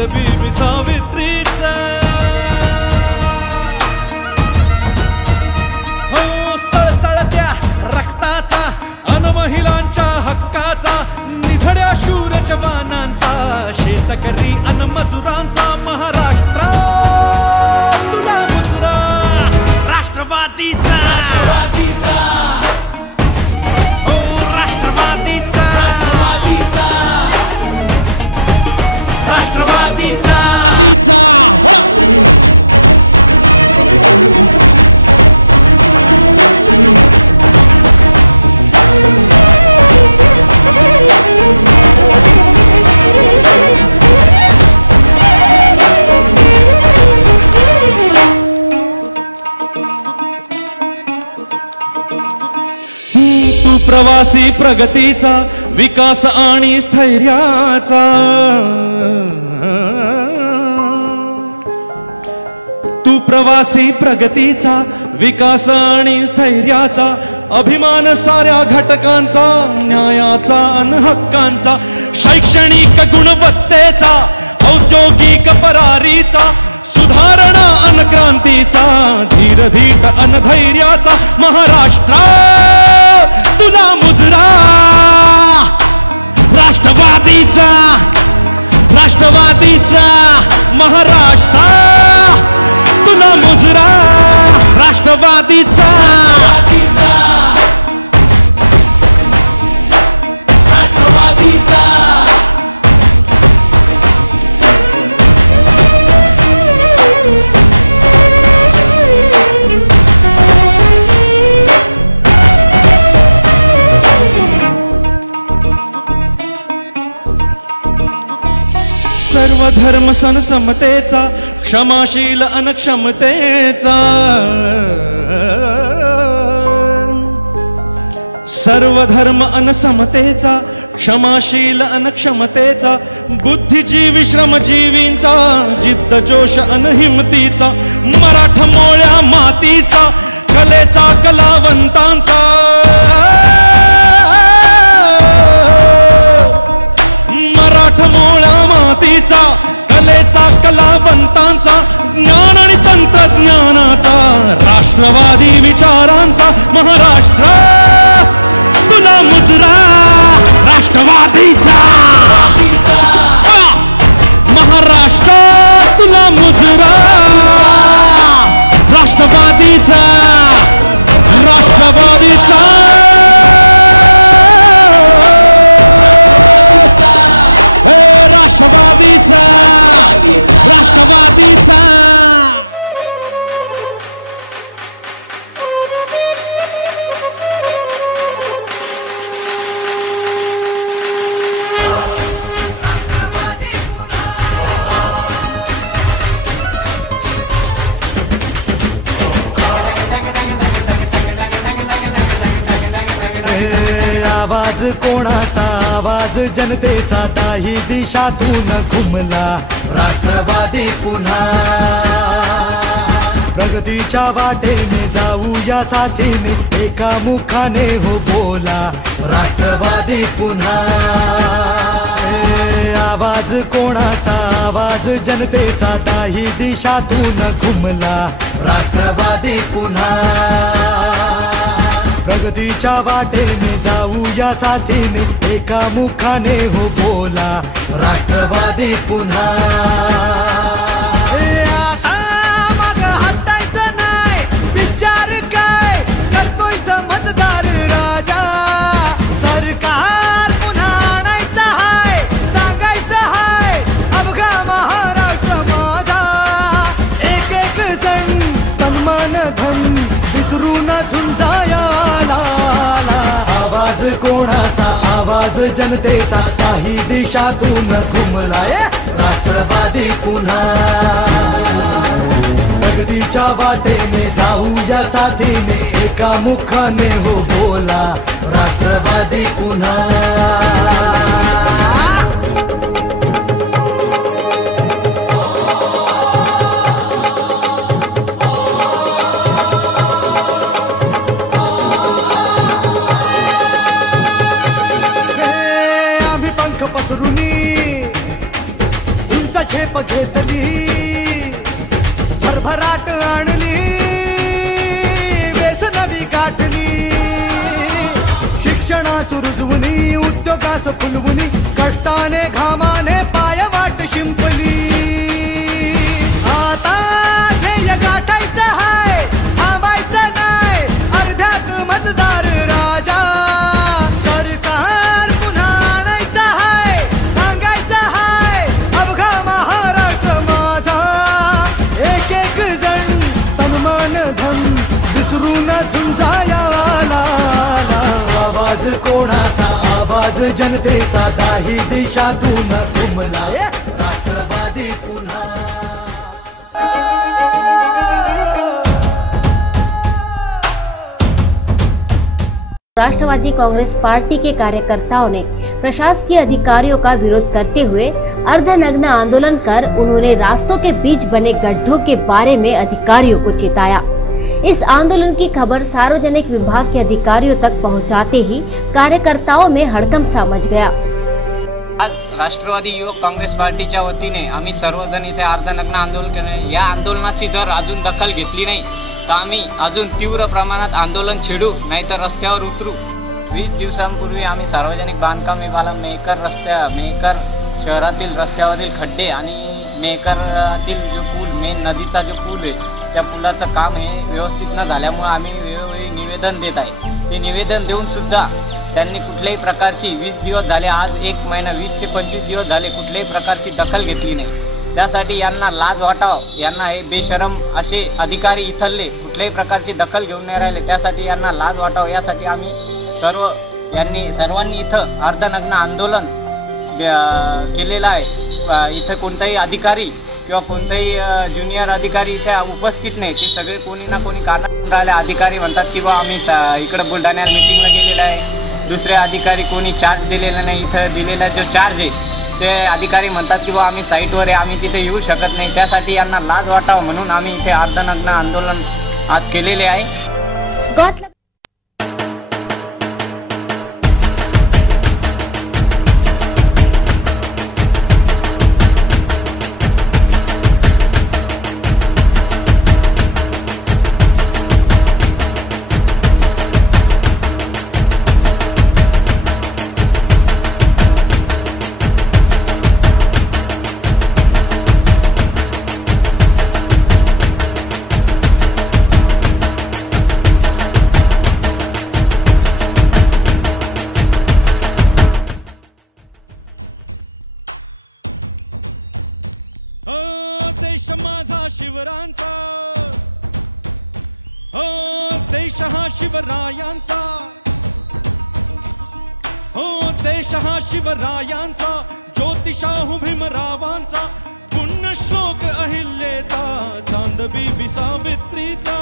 नंद बीबी सावित्रीचा हो सळसळत्या रक्ताचा अन महिलांच्या हक्काचा निधड्या शूर जवानांचा शेतकरी अन मजुरांचा महाराष्ट्र तुला मुजरा राष्ट्रवादीचा राष्ट्रवादीचा हो राष्ट्रवादीचा राष्ट्रवादीचा राष्ट्रवादीचा तू प्रवासी प्रगतीचा विकास आणि स्थैर्याचा तू प्रवासी प्रगतीचा विकास आणि स्थैर्याचा अभिमान साऱ्या घटकांचा न्यायाचा अन हक्कांचा शैक्षणिक गुणवत्तेचा औद्योगिक परारीचा सुधारणा अन क्रांतीचा धीर धीट अन धैर्याचा महाराष्ट्र तुला मुजरा राष्ट्रवादीचा राष्ट्रवादीचा महाराष्ट्र तुला मुजरा राष्ट्रवादीचा राष्ट्रवादीचा सर्व धर्म सण समतेचा क्षमाशील अन क्षमतेचा सर्व धर्म अन समतेचा क्षमाशील अन क्षमतेचा बुद्धिजीवी श्रमजीवींचा जिद्द जोश अन हिमतीचा मराठा मोळ्या मातीचा कलेचा कलावंतांचा मराठा मोळ्या मातीचा कलेचा कलावंतांचा ज्ञान आणि तंत्रज्ञानाचा राष्ट्रवादी विचारांचा महाराष्ट्र तुला मुजरा राष्ट्रवादीचा महाराष्ट्र तुला मुजरा राष्ट्रवादीचा राष्ट्रवादीचा राष्ट्रवादीचा राष्ट्रवादीचा आवाज कोणाचा आवाज जनतेचा दाही दिशातून घुमला राष्ट्रवादी पुन्हा प्रगतीच्या वाटेने जाऊया साथीने एका मुखाने हो बोला राष्ट्रवादी पुन्हा आवाज कोणाचा आवाज जनतेचा दाही दिशातून घुमला राष्ट्रवादी पुन्हा प्रगतीच्या वाटेने जाऊया साथीने एका मुखाने हो बोला राष्ट्रवादी पुन्हा आता मग हटायचं नाही विचार काय करतोय समजदार राजा सरकार पुन्हा आणायचं हाय सांगायचं हाय अवघा महाराष्ट्र माझा एक एक जण तन्मान धन विसरून झुंजाया आवाज कोणाचा आवाज जनतेचा काही देशातून घुमलाय राष्ट्रवादी पुन्हा प्रगतीच्या वाटेने जाऊया साथीने एका मुखाने हो बोला राष्ट्रवादी पुन्हा घेतली भरभराट आणली वेस नवी गाठली शिक्षणास रुजवुनी उद्योगास फुलवुनी कष्टाने घामाने पाय वाट शिंपली आता ध्येय गाठायचं हाय थांबायचं नाही अर्ध्यात मतदार राजा सरकार पुन्हा आणायचं हाय सांगायचं हाय अवघा महाराष्ट्र माझा एक एक जण तनमान धन विसरून झुंजाया आवाज कोणाचा आवाज जनतेचा काही देशातून घुमला राष्ट्रवादी पुन्हा राष्ट्रवादी कांग्रेस पार्टी के कार्यकर्ताओं ने प्रशासकीय अधिकारियों का विरोध करते हुए अर्धनग्न आंदोलन कर उन्होंने रास्तों के बीच बने गड्ढों के बारे में अधिकारियों को चेताया। इस आंदोलन की खबर सार्वजनिक विभाग के अधिकारियों तक पहुंचाते ही कार्यकर्ताओं में हड़कंप सा मच गया। आज राष्ट्रवादी युवक काँग्रेस पार्टीच्या वतीने आम्ही सर्वजण इथे अर्धनग्न आंदोलन केले। या आंदोलनाची जर अजून दखल घेतली नाही तर आम्ही अजून तीव्र प्रमाणात आंदोलन छेडू, नाहीतर रस्त्यावर उतरू। 20 दिवसांपूर्वी आम्ही सार्वजनिक बांधकाम विभागाला मेहकर शहरातील रस्त्यावरील खड्डे आणि मेहकरातील जो पूल मेन नदीचा जो पूल आहे त्या पुलाचं काम हे व्यवस्थित न झाल्यामुळे आम्ही वेळोवेळी निवेदन देत आहे। हे निवेदन देऊन सुद्धा त्यांनी कुठल्याही प्रकारची 20 दिवस झाले, आज 1 महिना 20 ते 25 दिवस झाले कुठल्याही प्रकारची दखल घेतली नाही। त्यासाठी यांना लाज वाटावं, यांना हे बेशरम असे अधिकारी इथले कुठल्याही प्रकारची दखल घेऊन नाही राहिले, त्यासाठी यांना लाज वाटावं यासाठी आम्ही सर्वांनी इथं अर्धनग्न आंदोलन केलेलं आहे। इथं कोणताही अधिकारी किंवा कोणताही ज्युनियर अधिकारी इथे उपस्थित नाही, ते सगळे कोणी ना कोणी कानात राहिले। अधिकारी म्हणतात की बा आम्ही इकडं बुलढाण्याला मीटिंगला गेलेला आहे, दुसरे अधिकारी कोणी चार्ज दिलेला नाही, इथं दिलेला जो चार्ज आहे ते अधिकारी म्हणतात की बा आम्ही साईटवर आहे, आम्ही तिथे येऊ शकत नाही। त्यासाठी यांना लाज वाटावं म्हणून आम्ही इथे अर्धनग्न आंदोलन आज केलेले आहे। देश माझा शिवरायांचा, हो देश हा शिवरायांचा, हो देश हा शिवरायांचा, ज्योतिषाहू भीमरावांचा, पुण्यश्लोक अहिल्याचा, चांदबी सावित्रीचा,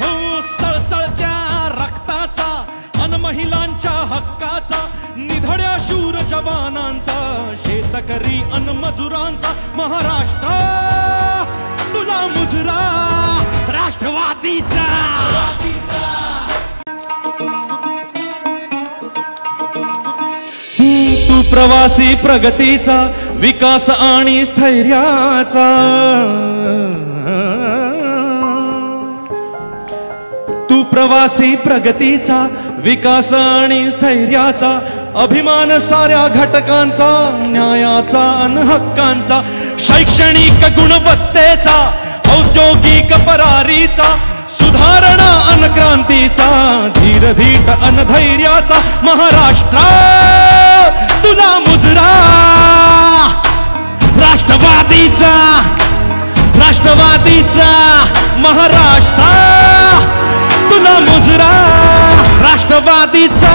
हो सळसळत्या रक्ताचा अन महिलांच्या हक्काचा, निधड्या शूर जवानांचा, शेतकरी अन मजुरांचा महाराष्ट्र तुला मुजरा राष्ट्रवादीचा। तू प्रवासी प्रगतीचा, विकास आणि स्थैर्याचा, तू प्रवासी प्रगतीचा, विकास आणि स्थैर्याचा, अभिमान साऱ्या घटकांचा, न्यायाचा अन हक्कांचा, शैक्षणिक गुणवत्तेचा, औद्योगिक परारीचा, सुधारणा अन क्रांतीचा, धीर धीट अन धैर्याचा महाराष्ट्र तुला मुजरा राष्ट्रवादीचा, राष्ट्रवादीचा महाराष्ट्र तुला मुजरा राष्ट्रवादीचा।